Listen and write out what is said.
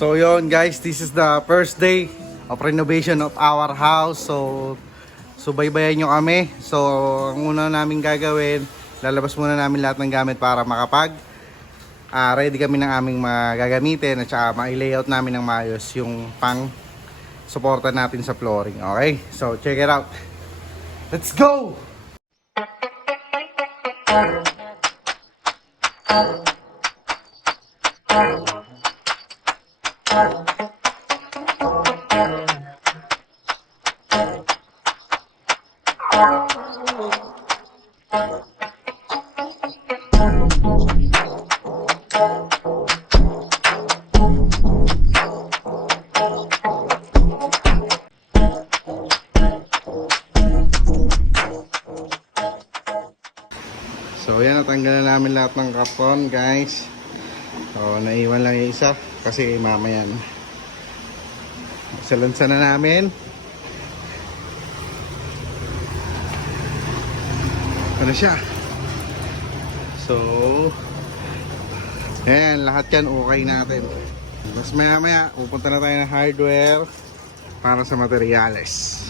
So yon guys, this is the first day of renovation of our house. So subaybayan nyo kami. So ang una namin gagawin, lalabas muna namin lahat ng gamit para makapag ready kami ng aming magagamitin at saka ma-layout namin ng maayos yung pang suporta natin sa flooring. Okay, so check it out, let's go. So yan, natanggal na namin lahat ng karton guys. So naiwan lang yung isa kasi mamaya na. Salansa na namin. Ano siya? So ayan, lahat yan okay natin. Mas maya maya pupunta na tayo ng hardware para sa materyales.